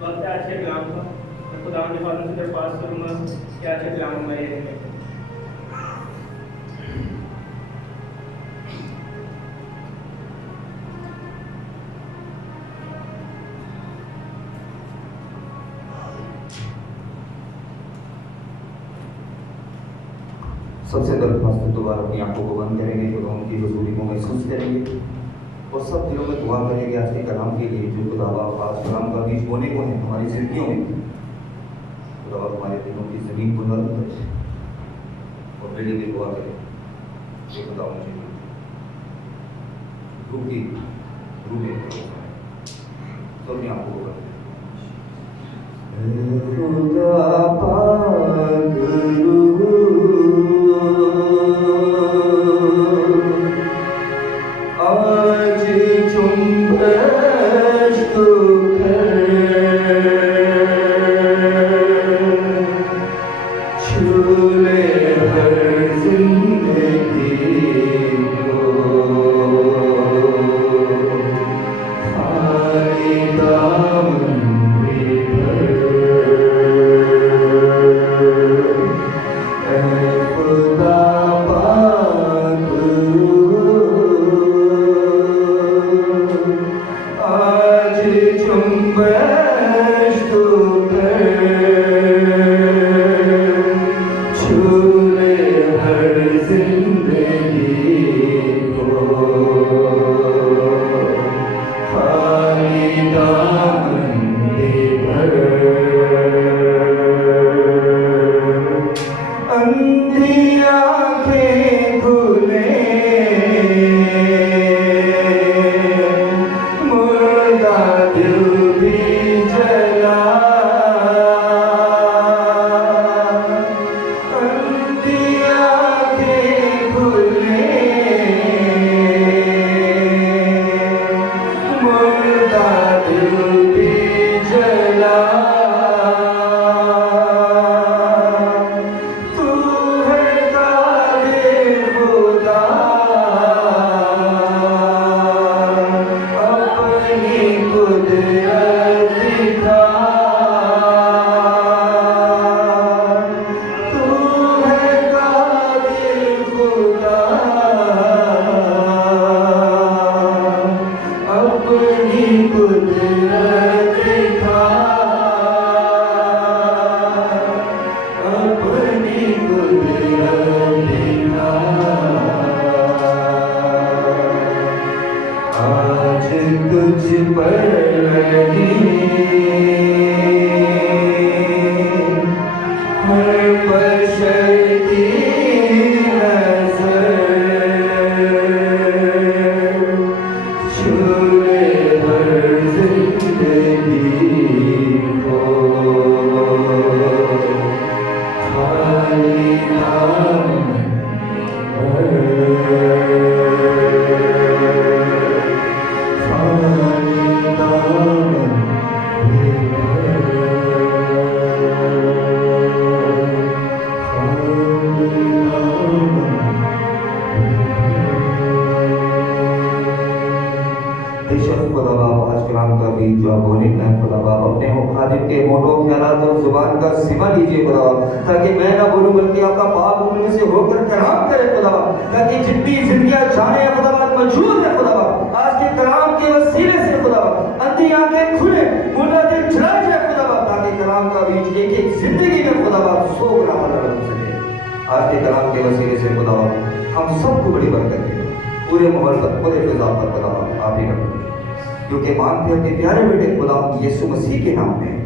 वक्त है आज के कलाम का। मैं खुदा के हवाले से दरख्वास्त करूँगा कि आज के कलाम हमारे हैं। सबसे दरख्वास्त है दोबारा अपनी आंखों को बंद करेंगे, खुदा उनकी हज़ूरी को महसूस करेंगे और सब दिलों में दुआ करेंगे आज के कलाम के लिए जो खुदा आज कलाम का बीज बोने को है हमारी जिंदगियों में। खुदा हमारे दिलों की ज़मीन को नरम करे और मेरे लिए दुआ करें कि खुदा मुझे रूह की रूह में तो अपनी आंखों को बंद खुदा पाक आज जुम्बश तो छूले हर जिंदगी को खाली दामन में भर खुदा पाक आज जुम्बश तो छूले हर जिंदगी को खाली दामन में भर अंधी आंखें खुले मुर्दा दिल भी जला अंधी आंखें खुले मुर्दा दिल भी जला तू है कादिर खुदा अपनी कुदरत दिखा तू है कादिर खुदा अपनी कुदरत दिखा अपनी कुदरत दिखा आज तुझ पर लगी हर बशर की नजर छूले हर जिंदगी को खाली दामन खाली दामन बेशक खुदा बाप आज कलाम का बीज जो आप बोने का है खुदा बाप अपने हो खादिम के होठों ख्यालात और जुबान का सिमा लीजिए खुदा बाप ताकि मैं ना बोलूं बल्कि आपका बाप उनमें से होकर कलाम करे खुदा बाप ताकि जितनी जिंदगियां जाने हैं खुदा बाप मौजूद है खुदा बाप आज के कलाम के वसीले से खुदा बाप अंधी आंखें खुले मुर्दा दिल जला जाए खुदा बाप ताकि कलाम का बीज एक एक जिंदगी में खुदा बाप 100 गुना बदल सके। आज के कलाम के वसीले से खुदा बाप हम सबको बड़ी बरकत दे पूरे माहौल पर पूरे फिजा पर खुदा बाप आप ही कर क्योंकि मानते हैं कि प्यारे बेटे खुदा यीशु मसीह के नाम में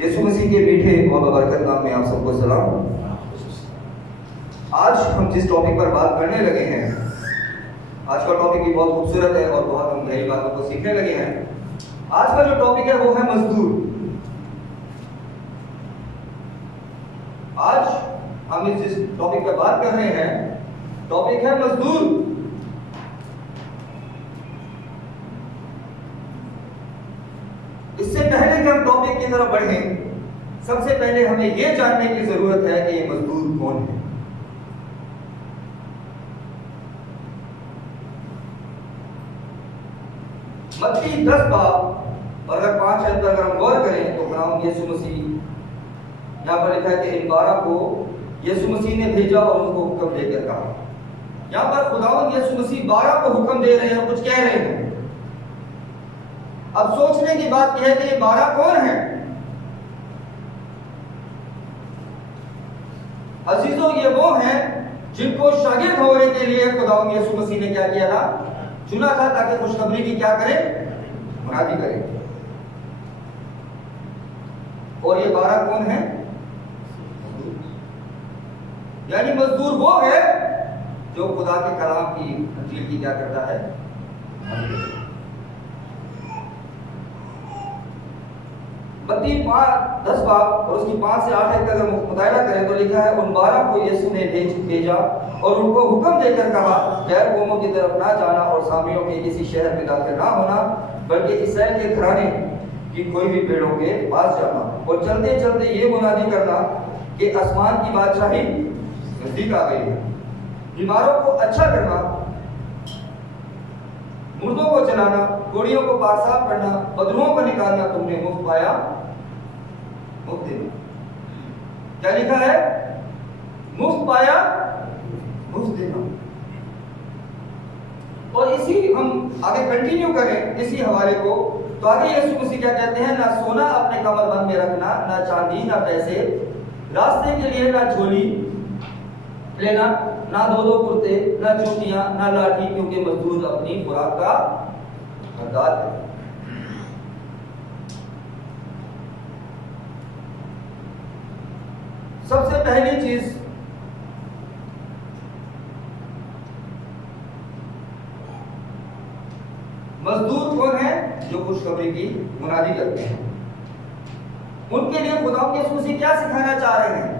यीशु मसीह के मीठे और बरकत नाम में आप सबको सलाम। आज हम जिस टॉपिक पर बात करने लगे हैं आज का टॉपिक भी बहुत खूबसूरत है और बहुत हम नई बातों को सीखने लगे हैं। आज का जो टॉपिक है वो है मजदूर। आज हम जिस टॉपिक पर बात कर रहे हैं टॉपिक है मजदूर। इससे पहले कि हम टॉपिक की तरफ बढ़ें सबसे पहले हमें यह जानने की जरूरत है कि ये मजदूर कौन है। मत्ती 10 बाब और अगर 5 आयत पर अगर हम गौर करें तो खुदावंद यीशु मसीह, यहाँ पर लिखा है कि इन 12 को यीशु मसीह ने भेजा और उनको हुक्म देकर कहा। यहाँ पर खुदावंद यीशु मसीह 12 को हुक्म दे रहे हैं और कुछ कह रहे हैं। अब सोचने की बात यह है कि ये 12 कौन है? अजीजों, ये वो हैं जिनको शागिर्द होने के लिए खुदावंद यीशु मसीह ने क्या किया था? चुना था, ताकि खुशखबरी की क्या करें? मुनादी करें। और ये 12 कौन है? यानी मजदूर वो है जो खुदा के कलाम की इंजील की क्या करता है? मत्ती 10 बाब और उसकी 5 से 8 तक अगर मुताला करें तो लिखा है, उन 12 को यीशु ने भेजा और उनको हुक्म देकर कहा, गैर कौमों की तरफ ना जाना और सामियों के किसी शहर में दाखिल ना होना, बल्कि इसराइल के घराने की कोई भी पेड़ों के पास जाना और चलते चलते ये मुनादी करना कि आसमान की बादशाही नजदीक आ गई है। बीमारों को अच्छा करना, मुर्दों को जलाना, कोड़ियों को पाक साफ करना, बदरुओं को निकालना तुमने मुफ्त पाया, मुफ्त देना। क्या लिखा है? मुफ्त पाया, मुफ्त देना। और इसी हम आगे कंटिन्यू करें इसी हवाले को, तो आगे यीशु मसीह क्या कहते हैं? ना सोना अपने कमरबंद में रखना, ना चांदी, ना पैसे, रास्ते के लिए ना झोली लेना, ना 2-2 कुर्ते, ना चोटियां, ना लाठी, क्योंकि मजदूर अपनी खुराक का हकदार है। सबसे पहली चीज, मजदूर कौन है? जो खुशखबरी की मुनादी करते हैं। उनके लिए खुदा के यीशु मसीह क्या सिखाना चाह रहे हैं?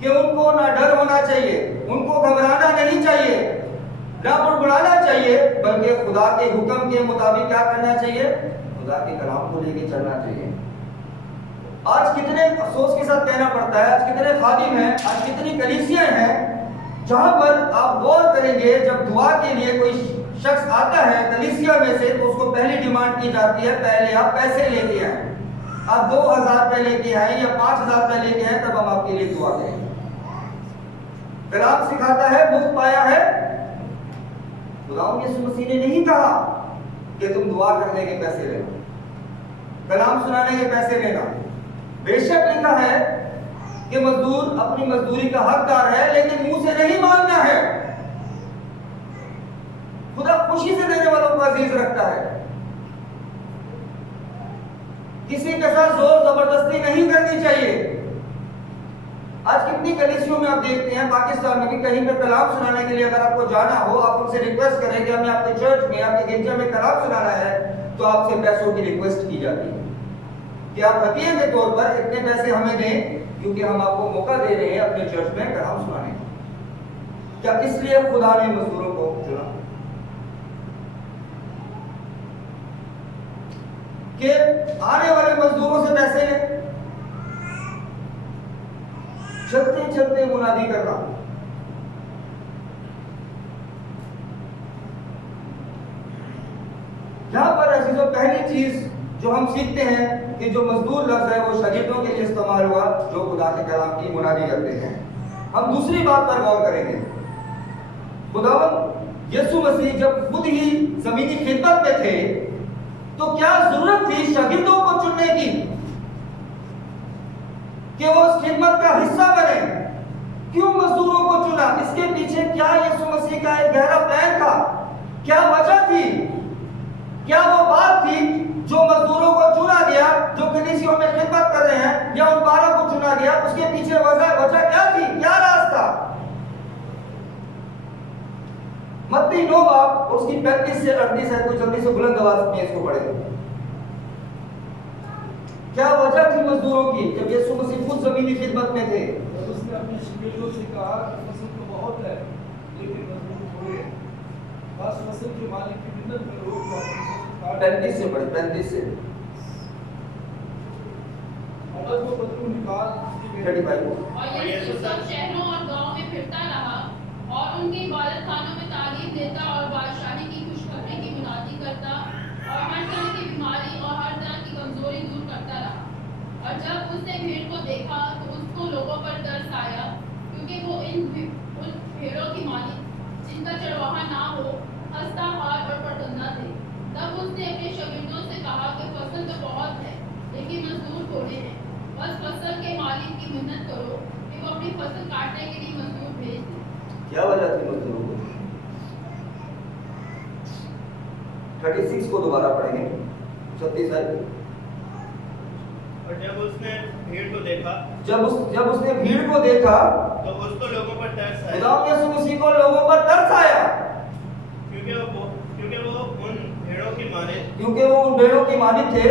कि उनको ना डर होना चाहिए, उनको घबराना नहीं चाहिए, ना बुड़बुड़ाना चाहिए, बल्कि खुदा के हुक्म के मुताबिक क्या करना चाहिए? खुदा के कलाम को लेके चलना चाहिए। आज कितने अफसोस के साथ कहना पड़ता है, आज कितने खादिम हैं, आज कितनी कलीसियां हैं जहां पर आप गौर करेंगे, जब दुआ के लिए कोई शख्स आता है कलीसिया में से, तो उसको पहली डिमांड की जाती है, पहले आप पैसे लेके आए, आप 2000 रुपए लेके आए या 5000 रुपए लेके आए, तब हम आपके लिए दुआ करेंगे। कलाम सिखाता है मुफ्त पाया है। खुदावंद यीशु मसीह ने नहीं कहा कि तुम दुआ करने के पैसे लेना, कलाम सुनाने के पैसे लेना। बेशक लिखा है कि मजदूर अपनी मजदूरी का हकदार है, लेकिन मुंह से नहीं मांगना है। खुदा खुशी से देने वालों को अजीज रखता है, किसी के साथ जोर जबरदस्ती नहीं करनी चाहिए। आज कितनी कलीसियों में आप देखते हैं, पाकिस्तान में भी कहीं पर कलाम सुनाने के लिए अगर आपको जाना हो, आप उनसे रिक्वेस्ट करें कि हमें आपके चर्च में, आपके गिरजा में कलाम सुनाना है, तो आपसे पैसों की रिक्वेस्ट की जाती है कि आप हदिये के तौर पर इतने पैसे हमें दें, क्योंकि हम आपको मौका दे रहे हैं अपने चर्च में कलाम सुनाने का। क्या इसलिए खुदा ने मजदूरों को चुना कि आने वाले मजदूरों से पैसे लें? चलते चलते मुनादी करना। यहां पर अजीजों पहली चीज जो हम सीखते हैं कि जो मजदूर लफ्ज है वो शागिर्दों के लिए इस्तेमाल हुआ जो खुदा के कलाम की मुनादी करते हैं। हम दूसरी बात पर गौर करेंगे। खुदावंद यीशु मसीह जब खुद ही जमीनी खिदमत में थे, तो क्या जरूरत थी शागिर्दों को चुनने की कि वो उस खिदमत का हिस्सा बने? क्यों मजदूरों को चुना? इसके पीछे क्या यीशु मसीह का एक गहरा प्लान था? क्या वजह थी? क्या वो बात थी जो मजदूरों को चुना गया, जो कलीसियों में खिदमत कर रहे हैं, या उन 12 को चुना गया? उसके पीछे वजह क्या थी? क्या रास्ता? मत्ती 9 बाब उसकी 35 से 38 है, कुछ जल्दी से बुलंद आवाज में इसको पढ़ेगा। क्या वजह थी मजदूरों की जब यीशु मसीह खुद जमीनी खिदमत में थे? उसने अपने शिष्यों से कहा कि फसल तो बहुत है, लेकिन मजदूर थोड़े हैं। बस फसल के मालिक की मिन्नत करो कि अपनी फसल 35 से पढ़े, 35 से अगर वो बदलू निकाल उसकी 35। और यीशु सब शहरों और गांवों में फिरता रहा और उनके इबादतखानों में तालीम देता और बादशाही की खुशखबरी की मुनादी करता और हर तरह की बीमारी और हर तरह लेकिन मजदूर थोड़े हैं। बस फसल के मालिक की मिन्नत करो कि वो अपनी फसल काटने के लिए मजदूर भेज दे। क्या वजह थी मजदूरों को? 36 को दोबारा पढ़ेंगे, 36 है। और जब उसने भीड़ को देखा जब उसने भीड़ को देखा तो उसको लोगों पर तरस आया, खुदा यीशु मसीह को लोगों पर तरस आया, क्योंकि वो उन भेड़ों की माने क्योंकि वो उन भेड़ों की मानित थे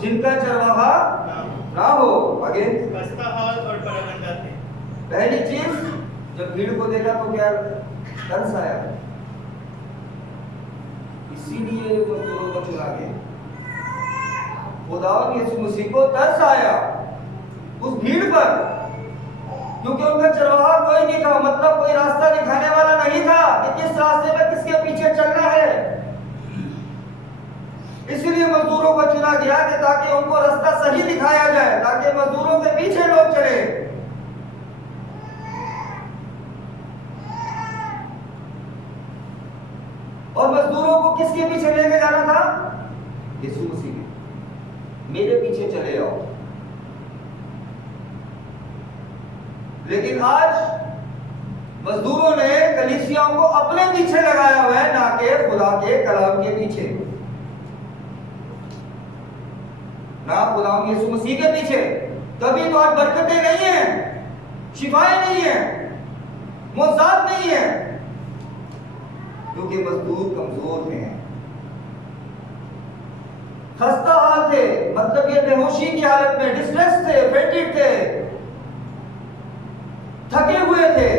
जिनका चरवाहा ना हो ना हो। आगे खस्ता हाल और परागंदा थे। पहली चीज, जब भीड़ को देखा तो क्या तरस आया, इसीलिए मजदूरों को चुना गया। खुदा यीशु मसीह को तरस आया उस भीड़ पर, क्योंकि उनका चरवाहा कोई नहीं था, मतलब कोई रास्ता दिखाने वाला नहीं था कि किस रास्ते में किसके पीछे चलना है। इसलिए मजदूरों को चुना गया कि ताकि उनको रास्ता सही दिखाया जाए, ताकि मजदूरों के पीछे लोग चले। और मजदूरों को किसके पीछे लेके जाना था? यीशु मसीह के। मेरे पीछे चले आओ। लेकिन आज मजदूरों ने कलीसियाओं को अपने पीछे लगाया हुआ है, ना कि खुदा के कलाम के पीछे, ना खुदा यीशु मसीह के पीछे। तभी तो आज बरकतें नहीं है, शिफाएं नहीं है, मुआवजात नहीं है, क्योंकि मजदूर कमजोर हैं, खस्ता हाल थे, मतलब ये बेहोशी की हालत में, डिस्ट्रेस थे, फेंटेड थे, थके हुए थे,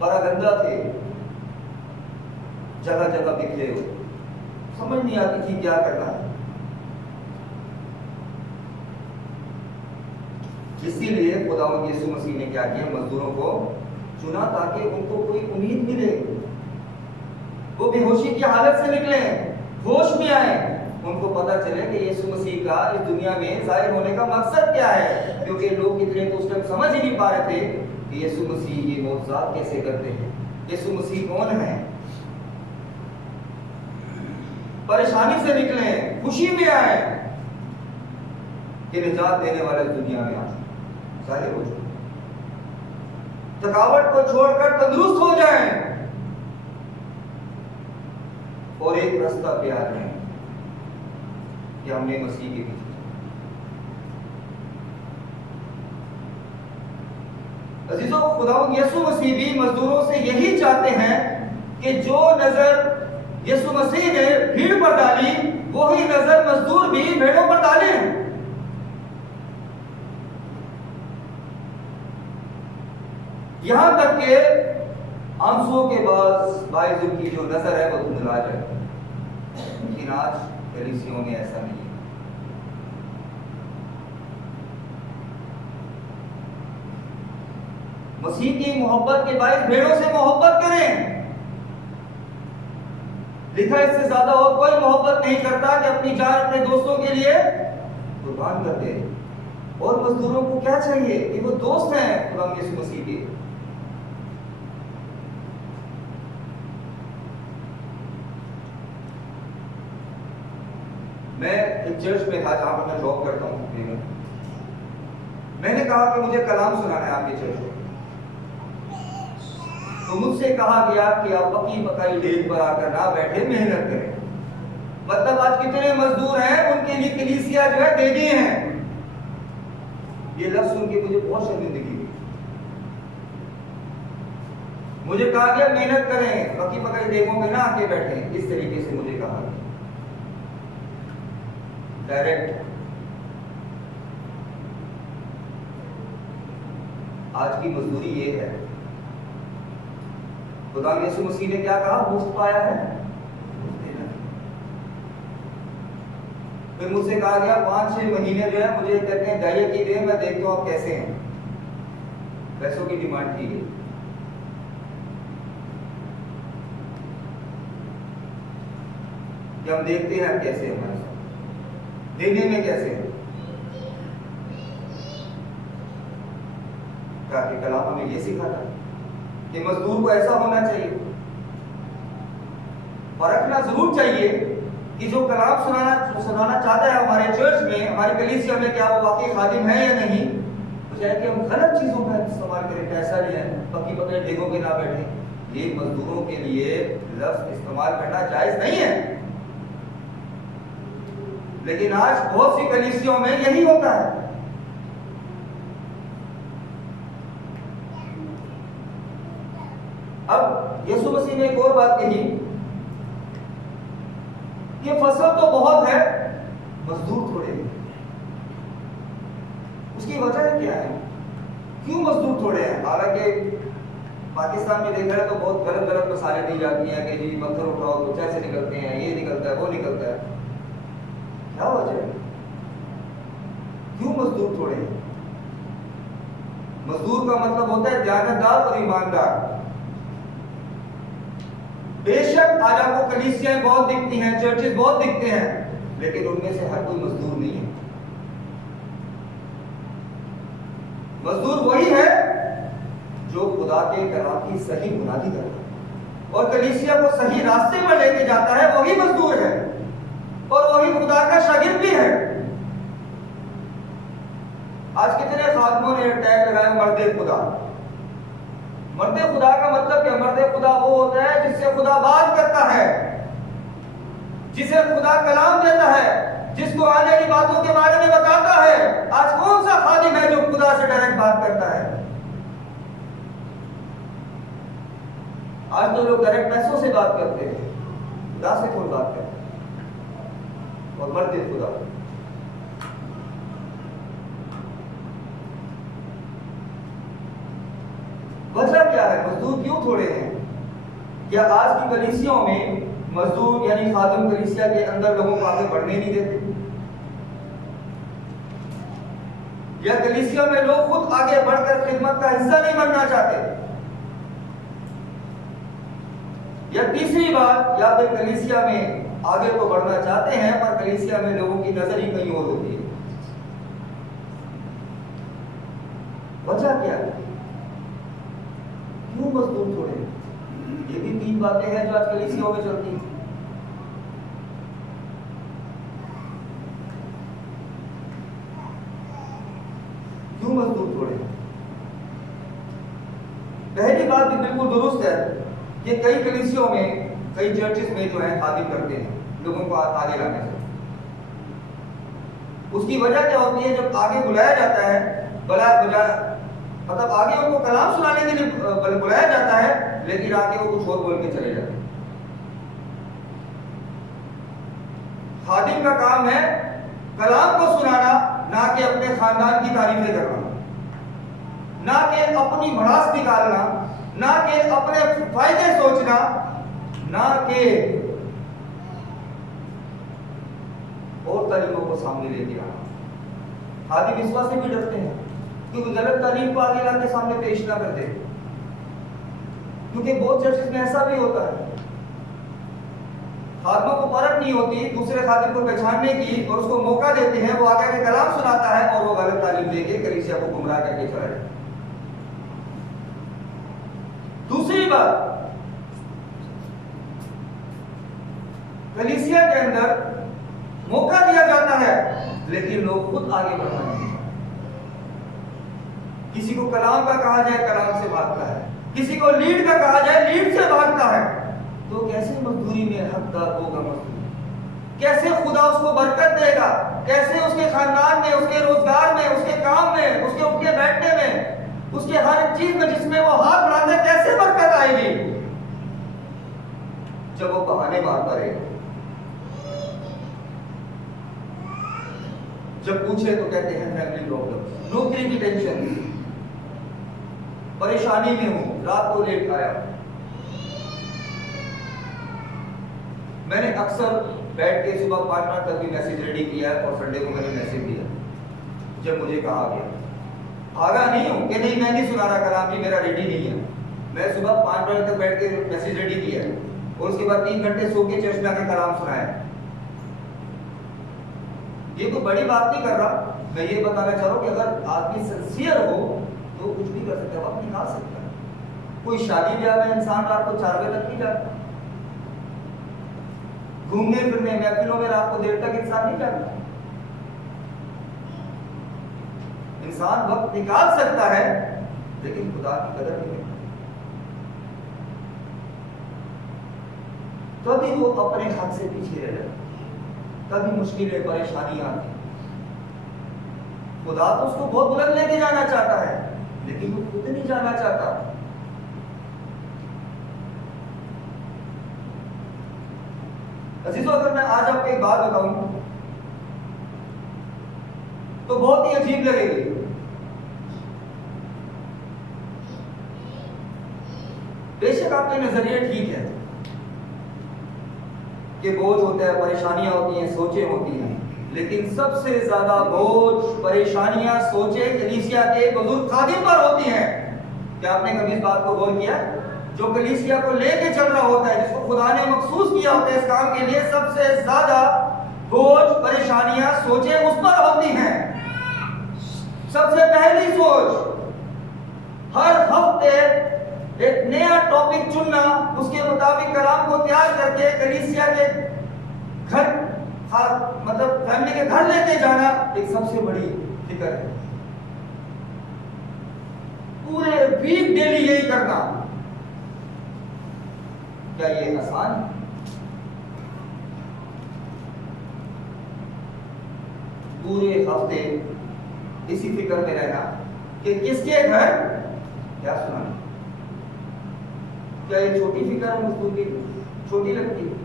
परागंदा थे, जगह जगह बिखरे हुए, समझ नहीं आती थी क्या करना है। इसीलिए खुदावंद यीशु मसीह ने क्या किया, मजदूरों को चुना ताकि उनको कोई उम्मीद मिले, वो बेहोशी की हालत से निकले, होश में आए, उनको पता चले कि यीशु मसीह का इस दुनिया में जाहिर होने का मकसद क्या है। क्योंकि लोग इतने तो उस टाइम समझ ही नहीं पा रहे थे कि यीशु मसीह ये मौजूदात कैसे करते हैं, यीशु मसीह कौन है। परेशानी से निकले, खुशी में आए कि निजात देने वाले इस दुनिया में आए, जाहिर हो जाए, थकावट को छोड़कर तंदुरुस्त हो जाएं और एक रास्ता तैयार है कि हमने मसीह के पीछे। अजीजों, खुदावंद यीशु मसीह भी मजदूरों से यही चाहते हैं कि जो नजर यीशु मसीह ने भीड़ पर डाली, वही नजर मजदूर भी भेड़ों पर डालें। यहां तक कि आंसुओं के बायस उनकी जो नजर है वो धुंधला जाए। लेकिन आज कलीसियों में ऐसा नहीं है। मसीह की मोहब्बत के बायस भेड़ों से मोहब्बत करें। लिखा इससे ज्यादा और कोई मोहब्बत नहीं करता कि अपनी जान अपने दोस्तों के लिए कुर्बान कर दे। और मजदूरों को क्या चाहिए कि वो दोस्त हैं खुदा यीशु मसीह के। मैं एक चर्च में था जहां पर मैं जॉब करता हूं। मैंने कहा कि मुझे कलाम सुनाना है आपके चर्च में। तो मुझसे कहा गया कि आप पकी पकाई डेट पर आकर ना बैठे, मेहनत करें। मतलब आज कितने मजदूर हैं उनके लिए कलीसिया जो है दे दी है। ये लफ्ज सुन के मुझे बहुत शर्मिंदगी हुई। मुझे कहा गया मेहनत करें, पकी पकाई डेगों में ना आके बैठे। इस तरीके से मुझे कहा गया डायरेक्ट। आज की मजदूरी ये है। खुदा यीशु मसीह ने क्या कहा, मुफ्त पाया है फिर मुझसे कहा गया 5-6 महीने जो है मुझे कहते हैं गाय की दे, मैं देखता हूं आप कैसे हैं। पैसों की डिमांड की है। कि हम देखते हैं आप कैसे हमारे साथ देने में कैसे है। कि कलाम हमें ये सिखाता कि मजदूर को ऐसा होना चाहिए। परखना जरूर चाहिए कि जो कलाम सुनाना चाहता है हमारे चर्च में, हमारी कलीसिया में, क्या वो वाकई खादिम है या नहीं। तो चाहे कि हम गलत चीजों का इस्तेमाल करें, कैसा भी है, पक्की पकड़े डेगों के ना बैठे, ये मजदूरों के लिए लफ्ज इस्तेमाल करना जायज नहीं है। लेकिन आज बहुत सी कलीसियों में यही होता है। अब यीशु मसीह ने एक और बात कही, ये फसल तो बहुत है, मजदूर थोड़े हैं। उसकी वजह क्या है, क्यों मजदूर थोड़े हैं? हालांकि पाकिस्तान में देखा है तो बहुत गलत गलत मिसालें दी जाती हैं कि जी पत्थर उठाओ तो कैसे निकलते हैं, ये निकलता है, वो निकलता है। क्या वजह है, क्यों मजदूर थोड़े हैं? मजदूर का मतलब होता है दयानतदार और ईमानदार। बेशक आज आपको कलीसियाएं बहुत दिखती हैं, चर्चेस बहुत दिखते हैं, लेकिन उनमें से हर कोई मजदूर नहीं है। मजदूर वही है जो खुदा के कलाम की सही बुनियादी करता है और कलीसिया को सही रास्ते पर लेके जाता है, वही मजदूर है और वही खुदा का शागिर्द भी है। आज कितने खादमों ने टैग लगाया मर्दे खुदा। मर्दे खुदा का मतलब क्या? मर्दे खुदा वो होता है जिससे खुदा बात करता है, जिसे खुदा कलाम देता है, जिसको आने की बातों के बारे में बताता है। आज कौन सा खादिम है जो खुदा से डायरेक्ट बात करता है? आज तो लोग डायरेक्ट पैसों से बात करते हैं, खुदा से कौन बात करता है? और मर्दे खुदा वजह क्या है, मजदूर क्यों थोड़े हैं? क्या आज की कलीसियाओं में मजदूर यानी खादिम कलीसिया के अंदर लोगों को आगे बढ़ने नहीं देते, या कलीसिया में लोग खुद आगे बढ़कर खिदमत का हिस्सा नहीं बनना चाहते, या तीसरी बात, या फिर कलीसिया में आगे तो बढ़ना चाहते हैं पर कलीसिया में लोगों की नजर ही कहीं और होती है। वजह क्या है, क्यों मजदूर थोड़े? ये भी तीन बातें हैं जो आज कलीसियाओं में चलती हैं। क्यों मजदूर थोड़े? पहली बात भी बिल्कुल दुरुस्त है कि कई कलीसियाओं में, कई चर्चेस में जो है खादिम करते हैं लोगों को आगे लाने से। उसकी वजह क्या होती है? जब आगे बुलाया जाता है, मतलब आगे उनको कलाम सुनाने के लिए बुलाया जाता है, लेकिन आगे वो कुछ और बोल के चले जाते हैं। खादिम का काम है कलाम को सुनाना, ना कि अपने खानदान की तारीफें करना, ना कि अपनी भड़ास निकालना, ना कि अपने फायदे सोचना, ना कि और तालीमों को सामने लेके आना। खादिम इस बात से भी डरते हैं क्योंकि गलत तालीम को आगे लाके सामने पेश ना कर दे, क्योंकि बहुत चर्चेस में ऐसा भी होता है, खादिमों को परख नहीं होती दूसरे खादिम को पहचानने की और उसको मौका देते हैं, वो आगे के कलाम सुनाता है और वो गलत तालीम देके कलीसिया को गुमराह करके चला जाता है। दूसरी बात, कलीसिया के अंदर मौका दिया जाता है लेकिन लोग खुद आगे बढ़ना नहीं। किसी को कलाम का कहा जाए कलाम से भागता है, किसी को लीड का कहा जाए लीड से भागता है। तो कैसे मजदूरी में हकदार होगा मजदूर? कैसे खुदा उसको बरकत देगा? कैसे उसके खानदान में, उसके रोजगार में, उसके काम में, उसके उठने बैठने में, उसके हर चीज में जिसमें वो हाथ बढ़ाते कैसे बरकत आएगी जब वो बहाने मारता रहेगा? जब पूछे तो कहते हैं फैमिली प्रॉब्लम, नौकरी की टेंशन, परेशानी में हूं, रात को लेट आया। मैंने अक्सर बैठ के सुबह 5 तक भी मैसेज रेडी किया और संडे को मैंने मैसेज दिया जब मुझे कहा गया। भागा नहीं हूं कि नहीं मैं नहीं सुना रहा कलाम, भी मेरा रेडी नहीं है। मैं सुबह 5 बजे तक बैठ के मैसेज रेडी किया और उसके बाद 3 घंटे सो के चर्च में आके कलाम सुनाया। ये कोई बड़ी बात नहीं कर रहा, मैं ये बताना चाह रहा हूं कि अगर आदमी सिंसियर हो तो कुछ भी कर सकता है, वक्त निकाल सकता है। कोई शादी ब्याह में इंसान रात को 4 बजे तक नहीं जाता, घूमने फिरने महफिलों में रात को देर तक इंसान नहीं जाता। इंसान वक्त निकाल सकता है लेकिन खुदा की कदर नहीं करता। कभी वो अपने हक से पीछे रह जाता, कभी मुश्किलें परेशानियां आती। खुदा तो उसको बहुत बुलंद लेके जाना चाहता है लेकिन वो खुद नहीं जाना चाहता। अजीजों, अगर मैं आज आपको एक बात बताऊं तो बहुत ही अजीब लगेगी। बेशक आपके नजरिए ठीक है कि बोझ होता है, परेशानियां होती हैं, सोचें होती हैं, लेकिन सबसे ज्यादा बोझ, परेशानियां, सोचें कलीसिया के बुजुर्ग खादिम पर होती हैं। क्या आपने कभी इस बात को गौर किया? जो कलीसिया को लेके चल रहा होता है, जिसको खुदा ने मखसूस किया होता है इस काम के लिए, सबसे ज्यादा बोझ, परेशानियां, सोचें उस पर होती हैं। सबसे पहली सोच, हर हफ्ते एक नया टॉपिक चुनना, उसके मुताबिक कलाम को तैयार करके कलीसिया के घर, मतलब फैमिली के घर लेके जाना, एक सबसे बड़ी फिक्र है। पूरे वीक डेली यही करना, क्या ये आसान है? पूरे हफ्ते इसी फिक्र में रहना कि किसके घर क्या सुनाना। क्या ये छोटी फिक्र है? मजदूर की छोटी लगती है?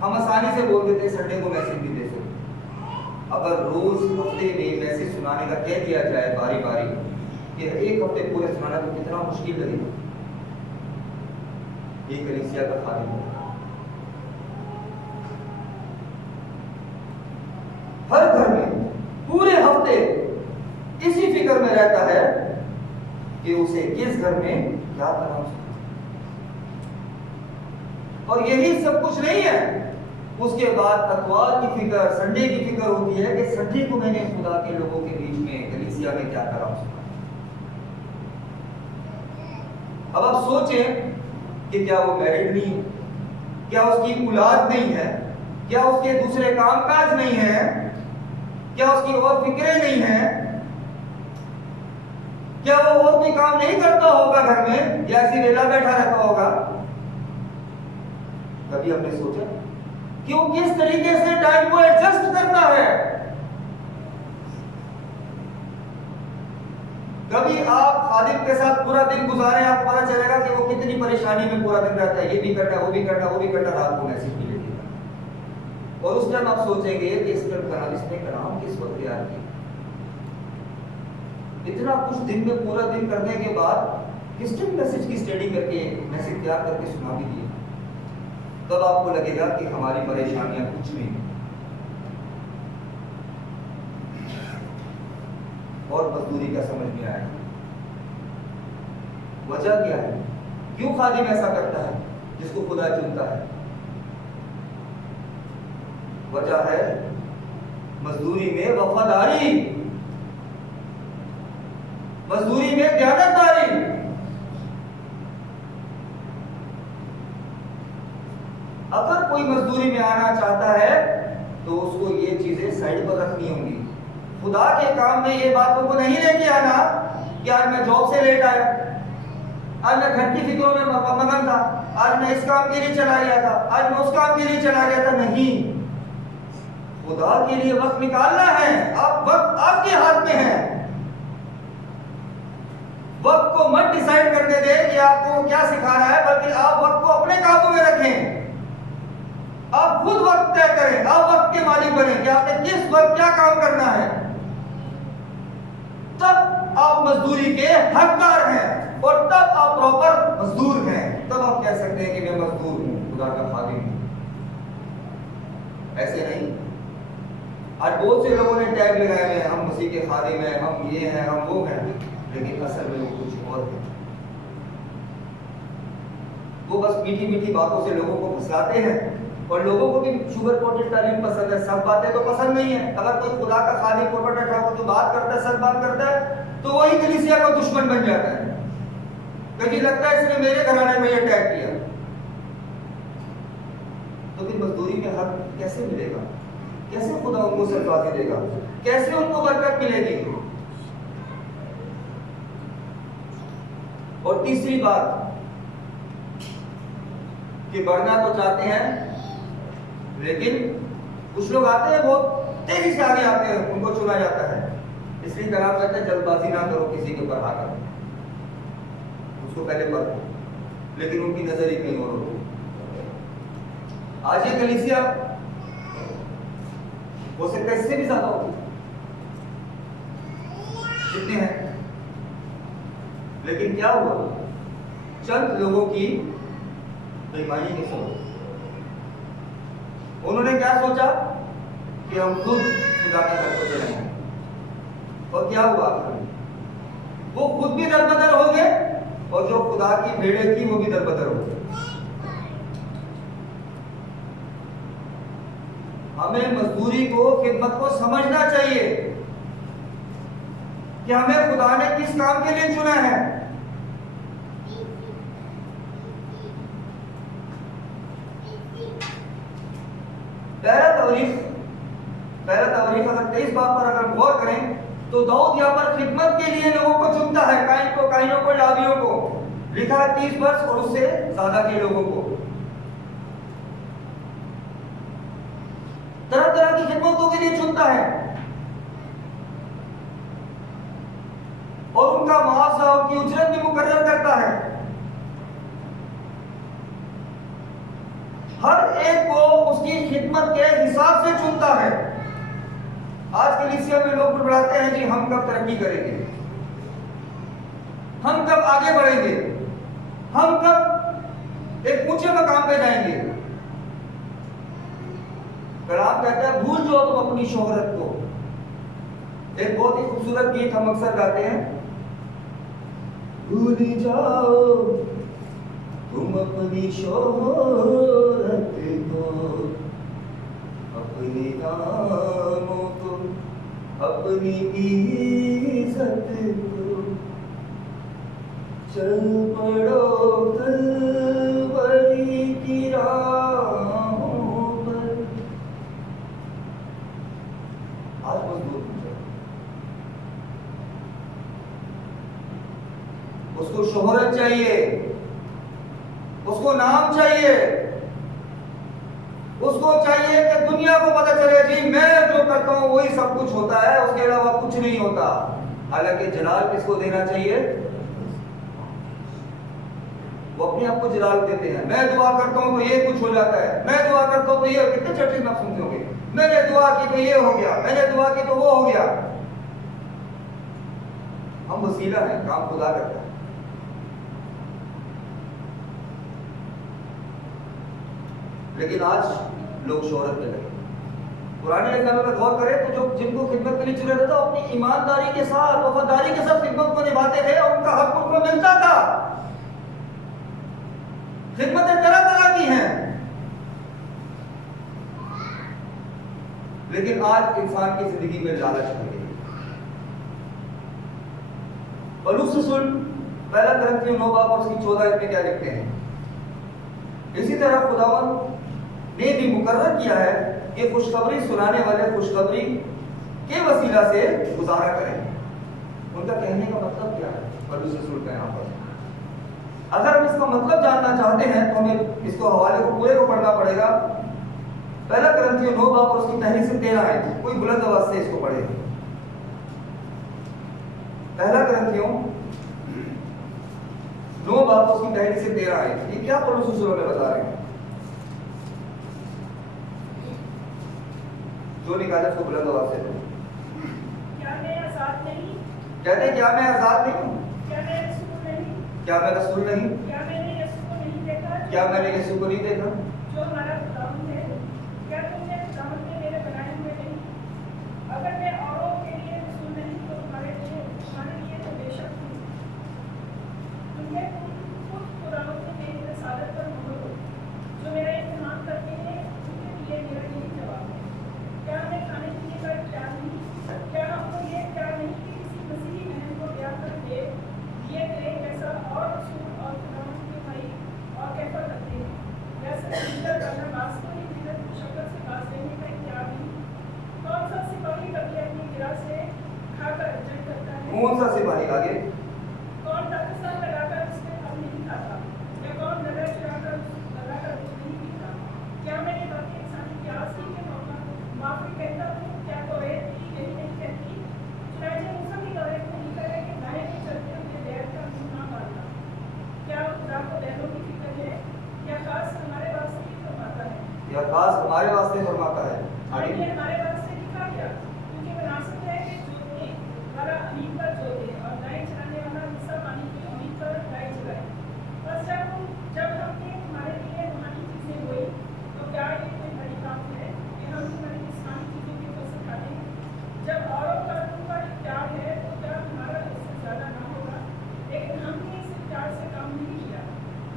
हम आसानी से बोल देते हैं संडे को मैसेज भी दे सकते। अगर रोज हफ्ते में मैसेज सुनाने का कह दिया जाए बारी बारी कि एक हफ्ते पूरे सुनाना, तो कितना मुश्किल लगेगा। ये कलीसिया का खादिम है, हर घर में पूरे हफ्ते इसी फिक्र में रहता है कि उसे किस घर में क्या करना। और यही सब कुछ नहीं है, उसके बाद अतवार की फिक्र, संडे की फिक्र होती है कि संडे को मैंने खुदा के लोगों के बीच में कलीसिया में क्या करा। अब आप सोचें कि क्या वो मैरिड नहीं है, क्या उसकी औलाद नहीं है, क्या उसके दूसरे कामकाज नहीं है, क्या उसकी और फिक्रें नहीं है, क्या वो और कोई काम नहीं करता होगा घर में, या ऐसी वेला बैठा रहता होगा? कभी आपने सोचा कि वो किस तरीके से टाइम को एडजस्ट करता है? कभी आप खादिम के साथ पूरा दिन गुजारे, आपको पता चलेगा कि वो कितनी परेशानी में पूरा दिन रहता है। ये भी करना, वो भी करना, वो भी करना, रात को मैसेज भी लेता। और उस टाइम आप सोचेंगे कि इसने कलाम किस वक्त तैयार किया। इतना कुछ दिन में पूरा दिन करने के बाद किस टाइम मैसेज की स्टडी करके, मैसेज तैयार करके सुना भी दिया। तब आपको लगेगा कि हमारी परेशानियां कुछ नहीं और मजदूरी का समझ में आएगा। वजह क्या है? क्यों खादिम ऐसा करता है जिसको खुदा चुनता है? वजह है मजदूरी में वफादारी, मजदूरी में दयानतदारी। अगर कोई मजदूरी में आना चाहता है तो उसको ये चीजें साइड पर रखनी होंगी। खुदा के काम में ये बातों को नहीं लेके आना कि आज मैं जॉब से लेट आया, आज मैं घर की फिक्रों में मगन था, आज मैं इस काम के लिए चला गया था, आज मैं उस काम के लिए चला गया था। नहीं, खुदा के लिए वक्त निकालना है। आप वक्त आपके हाथ में है। वक्त को मत डिसाइड करने दें कि आपको क्या सिखाना है, बल्कि आप वक्त को अपने काबू में रखें। आप खुद वक्त तय करें, आप वक्त के मालिक बने कि आपने किस वक्त क्या काम करना है। तब आप मजदूरी के हकदार हैं और तब आप प्रॉपर मजदूर हैं। तब आप कह सकते हैं कि मैं मजदूर हूं, खुदा का खादिम हूं। ऐसे नहीं। आज बहुत से लोगों ने टैग लगाए हैं, हम मसीह के खादिम हैं, हम ये हैं, हम वो हैं, लेकिन असल में वो कुछ और है। वो बस मीठी मीठी बातों से लोगों को फंसाते हैं। और लोगों को भी शुगर कोटेड तालीम पसंद है, सब बातें तो पसंद नहीं है। अगर कोई खुदा का खादिम प्रोफेट होकर जो बात करता है, सच बात करता है, तो वही कलीसिया का दुश्मन बन जाता है, क्योंकि लगता है इसने मेरे घराने में ये टैग किया। तो फिर मजदूरी में हक कैसे मिलेगा? कैसे खुदा उनको सरफराजी देगा? कैसे उनको बरकत मिलेगी? और तीसरी बात कि बढ़ना तो चाहते हैं, लेकिन कुछ लोग आते हैं बहुत तेजी से आगे आते हैं, उनको चुना जाता है। इसलिए कलाम कहते हैं जल्दबाजी ना करो किसी के ऊपर आकर, उसको पहले पढ़ो, लेकिन उनकी नजर ही कहीं और होगी। आज ये कलीसिया हो सकता है इससे भी ज्यादा होगी, कितने हैं, लेकिन क्या हुआ? चंद लोगों की बेईमानी के सबब उन्होंने क्या सोचा कि हम खुद खुदा के घर को चलेंगे, और क्या हुआ? वो खुद भी दरबदर हो गए और जो खुदा की भेड़ें थी वो भी दरबदर हो गए। हमें मजदूरी को, खिदमत को समझना चाहिए कि हमें खुदा ने किस काम के लिए चुना है। पहला तवरीख अगर 23 बाब पर अगर गौर करें तो दाऊद यहाँ पर खिदमत के लिए लोगों को चुनता है, काइनों को, लावियों को। लिखा है 30 वर्ष और उससे ज्यादा के लोगों को, तरह तरह की खिदमतों के लिए चुनता है, और उनका मुआवजा, उनकी उजरत भी मुकर्रर करता है। हर एक को उसकी खिदमत के हिसाब से चुनता है। आज कलीसिया में लोग बुड़बुड़ाते हैं जी हम कब तरक्की करेंगे, हम कब आगे बढ़ेंगे, हम कब एक ऊंचे मकाम पे जाएंगे। कलाम कहता है भूल जाओ तुम अपनी शोहरत को। एक बहुत ही खूबसूरत गीत हम अक्सर गाते हैं, भूल जाओ तुम अपनी शोहरत को, अपने कामों को, अपनी इज्जत को, चल पड़ो कलवरी की राहों पर। आज मजबूत उसको शोहरत चाहिए, उसको नाम चाहिए, उसको चाहिए कि दुनिया को पता चले जी मैं जो करता हूं वही सब कुछ होता है, उसके अलावा कुछ नहीं होता। हालांकि जलाल किसको देना चाहिए? वो अपने आप को जलाल देते हैं। मैं दुआ करता हूं तो ये कुछ हो जाता है, मैं दुआ करता हूं तो ये, कितने चर्चे में आप सुनते होंगे, मैंने दुआ की तो ये हो गया, मैंने दुआ की तो वो हो गया। हम वसीला हैं, काम खुदा करता है। लेकिन आज लोग शोहरत पे लगे। पुराने ज़माने में गौर करें तो जो जिनको खिदमत के लिए चुना जाता था अपनी ईमानदारी के साथ, वफादारी के साथ खिदमत को निभाते थे और उनका हक उनको मिलता था। खिदमतें तरह तरह की हैं, लेकिन आज इंसान की जिंदगी में लालच हो गई। पौलुस रसूल पहला कुरिन्थियों 9 बाब और उसकी 14 में क्या लिखते हैं? इसी तरह खुदावंद ने भी मुकर्रर किया है कि खुशखबरी सुनाने वाले खुशखबरी के वसीला से गुजारा करें। उनका कहने का मतलब क्या है? पौलुस रसूल का यहाँ पर अगर हम इसका मतलब जानना चाहते हैं तो हमें इसको हवाले को पूरे को पढ़ना पड़ेगा। पहला कुरिन्थियों 9 बाब और उसकी पहली से 13 आयत, कोई बुलंद आवाज से इसको पढ़े। पहला कुरिन्थियों 9 बाब उसकी पहली से 13 आयत, ये क्या पौलुस रसूल हमें बता रहे हैं? जो निकाले उसको बुलंद आवाज से क्या मैं आजाद नहीं? कहते हैं क्या मैं आजाद नहीं हूँ? क्या मैं रसूल नहीं? क्या मैं रसूल नहीं? क्या मैंने यीशु को नहीं देखा? क्या मैंने यीशु को नहीं देखा? जो हमारा खुदावंद है। क्या तुमने खुदावंद में मेरे बनाए हुए नहीं? अगर मैं औरों के लिए रसूल नहीं तो तुम्हारे लिए तो बेशक हूँ। तुम्हें खुद खुदावंद ने मेरी रसालत पर मोहर हो। जो मेरा इम्तिहान करते हैं उनके लिए मेरा यही जवाब है। क्या मैं खाने पीने का इख्तियार नहीं? क्या हमको ये इख्तियार नहीं कि किसी मसीही बहन को ब्याह कर दे ये करे कैसा और रसूल और खुदावंद के भाई और कैसा करते हैं वैसा करना वास्तव में यह खास हमारे वास्ते फरमाता है। और ये हमारे पास से लिखा गया, क्योंकि विरासत है कि जोतने वाला अमीन पर जोते और गाय चराने वाला हिस्सा पानी की अमीन पर गाय चराए। बस जब हमने तुम्हारे लिए रूहानी चीजें हुई, तो क्या ये कोई बड़ी बात है कि हम तुम्हारी जिस्मानी चीजों की फसल खाते हैं? जब औरों का तुम पर प्यार है, तो क्या तुम्हारा इससे ज्यादा ना होगा? लेकिन हमने इस प्यार से काम नहीं किया,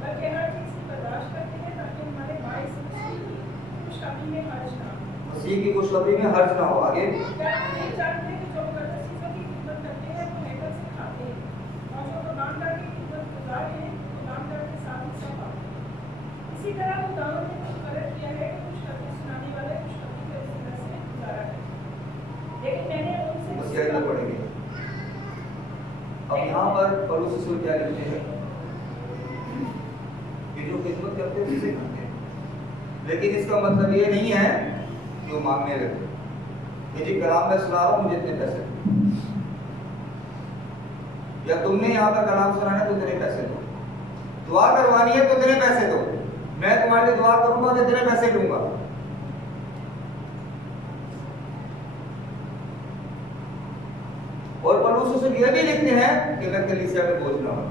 बल्कि हर चीज की बर्दाश्त करते हैं, ताकि हमारे बाइस खुशहाली में हर्ज ना हो। मसीह की खुशखबरी में हर्ज ना हो। आगे क्या आप नहीं जानते कि जो मुकद्दस चीज़ों की खिदमत करते हैं वो हैकल से खाते हैं, और जो कुर्बानगाह की खिदमत गुजार हैं कुर्बानगाह के साथ हिस्सा पाते हैं। इसी तरह खुदावंद ने मुकर्रर किया है कि खुशखबरी सुनाने वाले खुशखबरी के वसीला से गुजारा करें। लेकिन मैंने उनसे मसीह आगे पढ़ेंगे। अब यहाँ पर पौलुस रसूल क्या लिखते हैं कि जो खिदमत करते हैं उसे खाते हैं, लेकिन इसका मतलब ये नहीं है कि वो मांगने लगे कि जी कलाम में सुना रहा हूं, मुझे इतने पैसे दो, या तुमने यहाँ पर कलाम सुनाना है तो इतने पैसे दो, दुआ करवानी है तो इतने पैसे दो, मैं तुम्हारे लिए दुआ करूंगा तो इतने पैसे दूंगा। और पौलुस रसूल ये भी लिखते हैं कि मैं कलीसिया में बोझ ना हूं।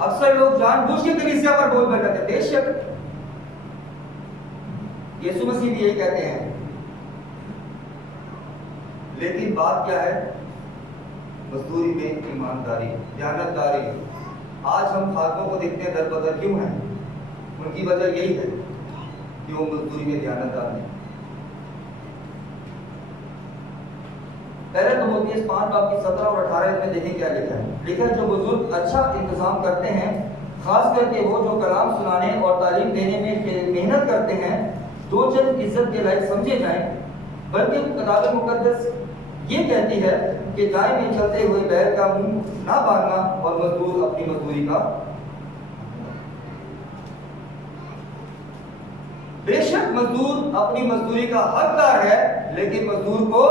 अक्सर लोग जानबूझ के कलीसिया पर बोझ बन जाते हैं। बेशक यीशु मसीह भी यही कहते हैं, लेकिन बात क्या है? मजदूरी में ईमानदारी, दयानतदारी। आज हम खादमों को देखते हैं दर बदर क्यों है? उनकी वजह यही है कि वो मजदूरी में दयानतदार नहीं। पहले तीमुथियुस 5 बाब की 17 और 18 में देखें क्या लिखा है। लिखा है, जो बुजुर्ग अच्छा इंतजाम करते हैं, खास करके वो जो कलाम सुनाने और तालीम देने में मेहनत करते हैं, दो चंद इज्जत के लायक समझे जाएं। बल्कि किताब मुकद्दस ये कहती है कि गाय में चलते हुए बैल का मुंह ना बांधना और मजदूर अपनी मजदूरी का। बेशक मजदूर अपनी मजदूरी का हकदार है, लेकिन मजदूर को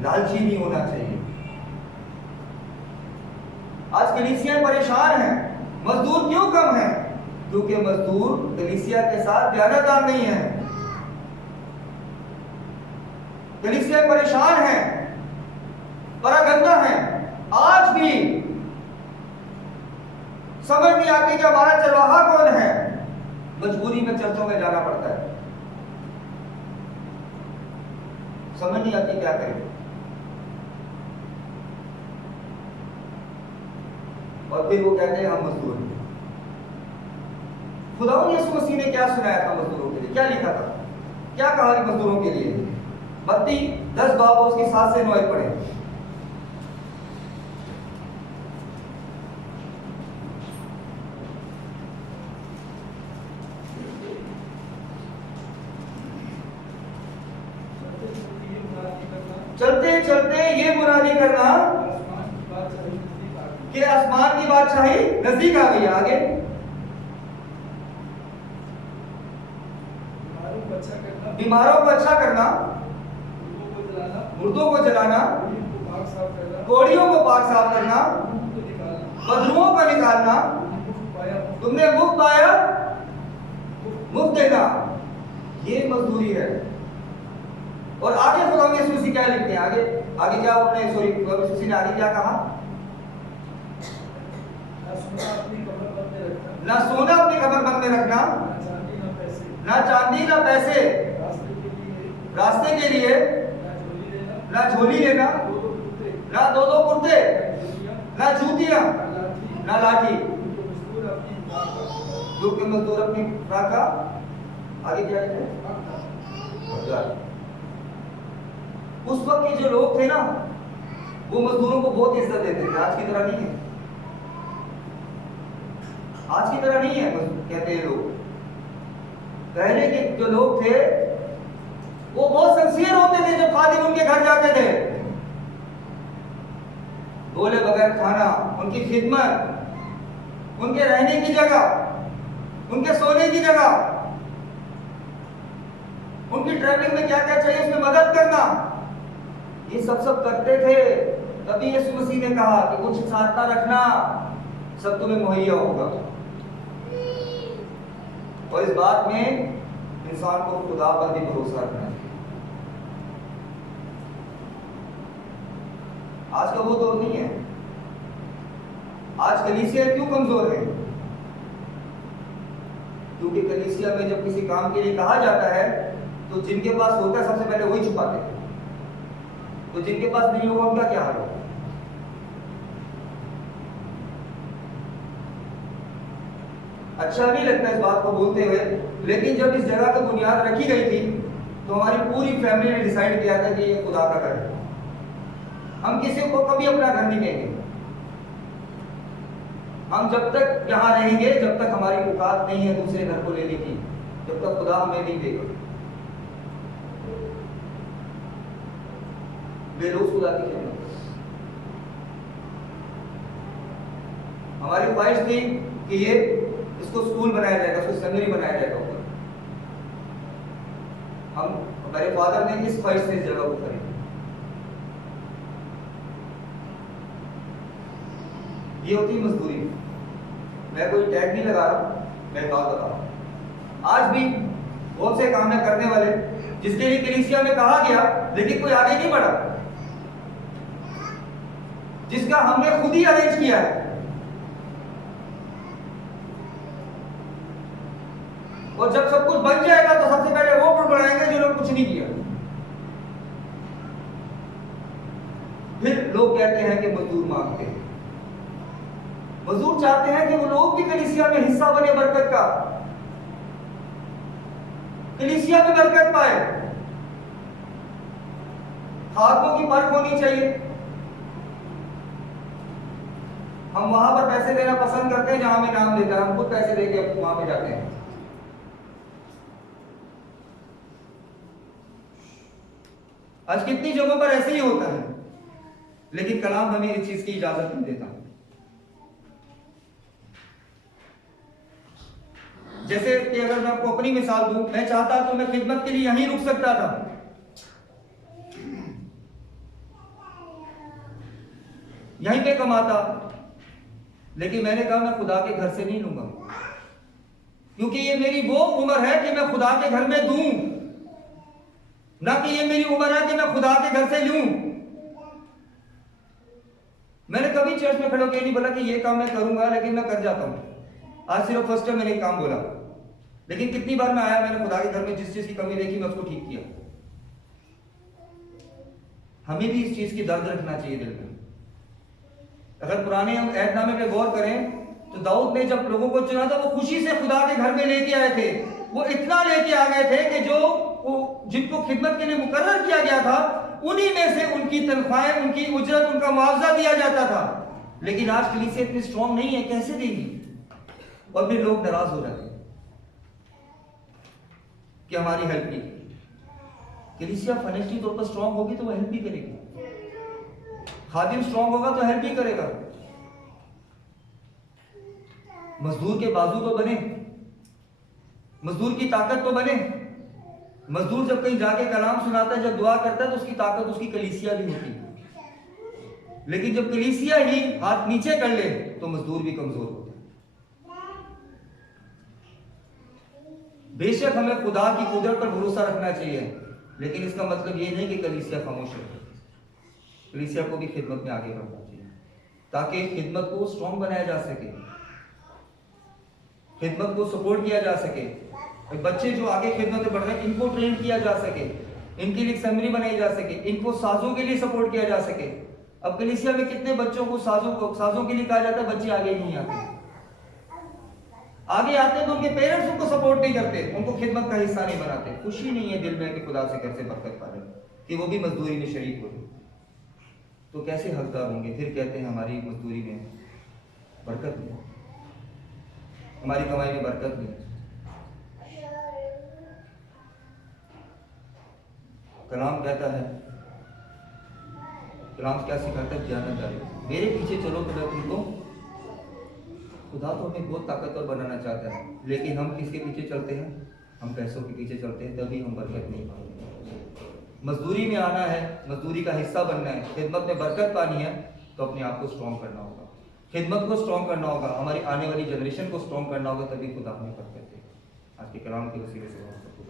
लालची नहीं होना चाहिए। आज कलीसियाएं परेशान हैं। मजदूर क्यों कम है? क्योंकि मजदूर कलीसिया के साथ दयानतदार नहीं है। कलीसिया परेशान है, परागंदा है। आज भी समझ नहीं आती कि हमारा चरवाहा कौन है। मजबूरी में चर्चों में जाना पड़ता है, समझ नहीं आती क्या करें। और फिर वो कहते हैं हम मजदूर हैं। खुदावंद यीशु मसीह ने क्या सुनाया था मजदूरों के लिए? क्या लिखा था? क्या कहा मजदूरों के लिए? मत्ती 10 बाब उसकी 7 से 9 पढ़े। चलते चलते ये मुरादी करना कि आसमान की बादशाही नजदीक आ गई। आगे बीमारों को अच्छा करना, मुर्दों को जलाना, कोड़ियों को पाक साफ करना, बदरुओं को निकालना, तुमने मुफ्त पाया मुफ्त देना, ये मजदूरी है। और आगे खुदावंद यीशु मसीह क्या लिखते हैं? आगे क्या आपने खुदावंद यीशु मसीह ने आगे क्या कहा? ना सोना अपनी कमरबंद में रखना, ना चांदी ना पैसे रास्ते के लिए, ना झोली लेना, ना दो कुर्ते, ना जूतियां, ना लाठी। दुख के मजदूर अपनी राखा। आगे क्या है? उस वक्त के जो लोग थे ना, वो मजदूरों को बहुत इज्जत देते थे। आज की तरह नहीं है, आज की तरह नहीं है। कहते हैं लोग, पहले के जो लोग थे वो बहुत सिंसियर होते थे। जब खादिम उनके घर जाते थे, बोले बगैर खाना, उनकी खिदमत, उनके रहने की जगह, उनके सोने की जगह, उनकी ट्रैवलिंग में क्या क्या चाहिए उसमें मदद करना, ये सब करते थे। तभी यीशु मसीह ने कहा कि कुछ साथ ना रखना, सब तुम्हें मुहैया होगा। और इस बात में इंसान को खुदा पर भी भरोसा रखना चाहिए। आज का वो दौर नहीं है। आज कलीसिया क्यों कमजोर है? क्योंकि कलीसिया में जब किसी काम के लिए कहा जाता है तो जिनके पास होता है सबसे पहले वही छुपाते हैं, तो जिनके पास नहीं होगा उनका क्या हाल होगा? अच्छा नहीं लगता इस बात को बोलते हुए, लेकिन जब इस जगह की बुनियाद रखी गई थी तो हमारी पूरी फैमिली ने डिसाइड किया था कि ये खुदा का घर है। हम किसी को कभी अपना घर नहीं कहेंगे। हम जब तक यहाँ रहेंगे जब तक हमारी औकात नहीं है दूसरे घर को लेने की, जब तक खुदा हमें नहीं देगा। बेरोज खुदा की खिदमत। हमारी ख्वाहिश थी कि ये इसको स्कूल बनाया जाएगा, इसको सेमिनरी बनाया जाएगा ऊपर। हम हमारे फादर ने इस ख्वाहिश से इस जगह को खरीदा। ये होती मजदूरी। मैं कोई टैग नहीं लगा रहा, मैं बात बता रहा हूं। आज भी बहुत से काम है करने वाले जिसके लिए कलीसिया में कहा गया लेकिन कोई आगे नहीं बढ़ा, जिसका हमने खुद ही अरेंज किया है। और जब सब कुछ बन जाएगा तो सबसे पहले वो बढ़ाएंगे जिन्होंने कुछ नहीं किया। फिर लोग कहते हैं कि मजदूर मांगते हैं। मजदूर चाहते हैं कि वो लोग भी कलीसिया में हिस्सा बने बरकत का, कलीसिया में बरकत पाए। खादों की परख होनी चाहिए। हम वहां पर पैसे देना पसंद करते हैं जहां हमें नाम देता है, हम खुद पैसे देके वहां पे जाते हैं। आज कितनी जगहों पर ऐसे ही होता है, लेकिन कलाम हमें इस चीज की इजाजत नहीं देता। जैसे कि अगर मैं आपको अपनी मिसाल दूं, मैं चाहता तो मैं खिदमत के लिए यहीं रुक सकता था, यहीं पे कमाता, लेकिन मैंने कहा मैं खुदा के घर से नहीं लूंगा, क्योंकि ये मेरी वो उम्र है कि मैं खुदा के घर में दूं, ना कि ये मेरी उम्र है कि मैं खुदा के घर से लूं। मैंने कभी चर्च में खड़े होकर नहीं बोला कि ये काम मैं करूंगा, लेकिन मैं कर जाता हूं। आज सिर्फ फर्स्ट टाइम मैंने काम बोला, लेकिन कितनी बार मैं आया, मैंने खुदा के घर में जिस चीज की कमी देखी मैं उसको ठीक किया। हमें भी इस चीज की दर्द रखना चाहिए दिल में। अगर पुराने हम ऐहदनामे पे गौर करें तो दाऊद ने जब लोगों को चुना था वो खुशी से खुदा के घर में लेके आए थे। वो इतना लेके आ गए थे कि जो जिनको खिदमत के लिए मुकर्रर किया गया था उन्हीं में से उनकी तनख्वाहें, उनकी उजरत, उनका मुआवजा दिया जाता था। लेकिन आज कलीसिया इतनी स्ट्रॉन्ग नहीं है, कैसे देगी? और फिर लोग नाराज हो जाते हैं कि हमारी हेल्प नहीं की। कलीसिया फाइनेंशियली तौर पर स्ट्रॉन्ग होगी तो वो हेल्प भी करेगी, खादिम स्ट्रॉन्ग होगा तो हेल्प भी करेगा। मजदूर के बाजू तो बने, मजदूर की ताकत तो बने। मजदूर जब कहीं जाके कलाम सुनाता है, जब दुआ करता है, तो उसकी ताकत उसकी कलीसिया भी होती है। लेकिन जब कलीसिया ही हाथ नीचे कर ले तो मजदूर भी कमजोर होते हैं। बेशक हमें खुदा की कुदरत पर भरोसा रखना चाहिए, लेकिन इसका मतलब ये नहीं कि कलीसिया खामोश है। कलीसिया को भी खिदमत में आगे बढ़ना चाहिए ताकि खिदमत को स्ट्रॉन्ग बनाया जा सके, खिदमत को सपोर्ट किया जा सके। बच्चे जो आगे खिदमत में बढ़ रहे हैं इनको ट्रेन किया जा सके, इनके लिए सेमिनरी बनाई जा सके, इनको साजों के लिए सपोर्ट किया जा सके। अब कलीसिया में कितने बच्चों को साजों के लिए कहा जाता है, बच्चे आगे नहीं आते। आगे आते तो उनके पेरेंट्स उनको सपोर्ट नहीं करते, उनको खिदमत का हिस्सा नहीं बनाते। खुशी नहीं है दिल में कि खुदा से घर से बरकत पा रहे कि वो भी मजदूरी में शरीक हो रहे, तो कैसे हकदार होंगे? फिर कहते हैं हमारी मजदूरी में बरकत नहीं, हमारी कमाई में बरकत नहीं। कलाम कहता है, कलाम क्या सिखाता है? ज्ञानदारी। मेरे पीछे चलो तो मैं तुमको, खुदा तो हमें बहुत ताकतवर बनाना चाहता है, लेकिन हम किसके पीछे चलते हैं? हम पैसों के पीछे चलते हैं, तभी हम बरकत नहीं पाएंगे। मजदूरी में आना है, मजदूरी का हिस्सा बनना है, खिदमत में बरकत पानी है, तो अपने आप को स्ट्रॉन्ग करना होगा, खिदमत को स्ट्रॉन्ग करना होगा, हमारी आने वाली जनरेशन को स्ट्रॉन्ग करना होगा, तभी खुदा हमें बरकत देगा। आज के कलाम के वसीले से हम सबको